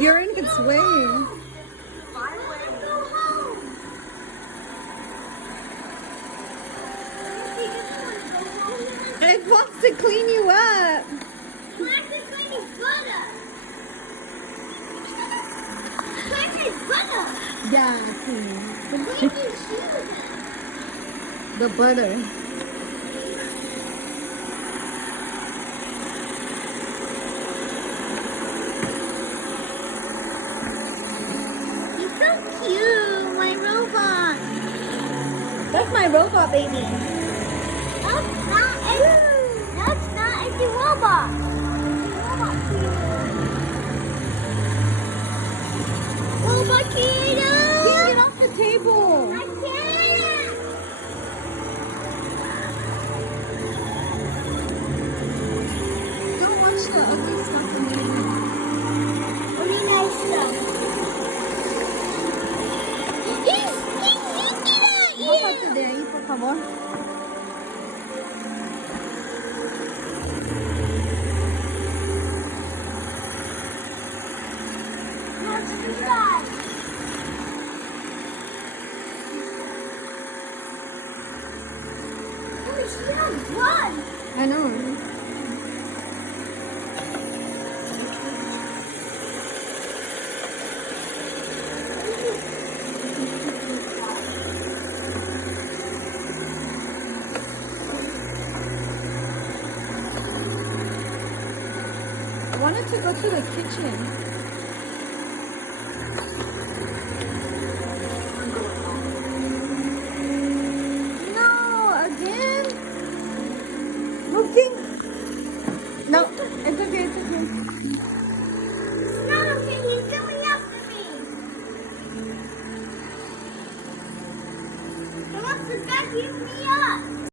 You're in its way. It wants to clean you up. Yeah, the butter. He's so cute, my robot. That's my robot, baby. That's not a robot. Robot Kino! Get off the table. I can't! Don't watch the ugly stuff in there. Only nice stuff. He's looking at you! Bájate de ahí, por favor. Let's do that. Oh, she has blood. I know. I wanted to go to the kitchen.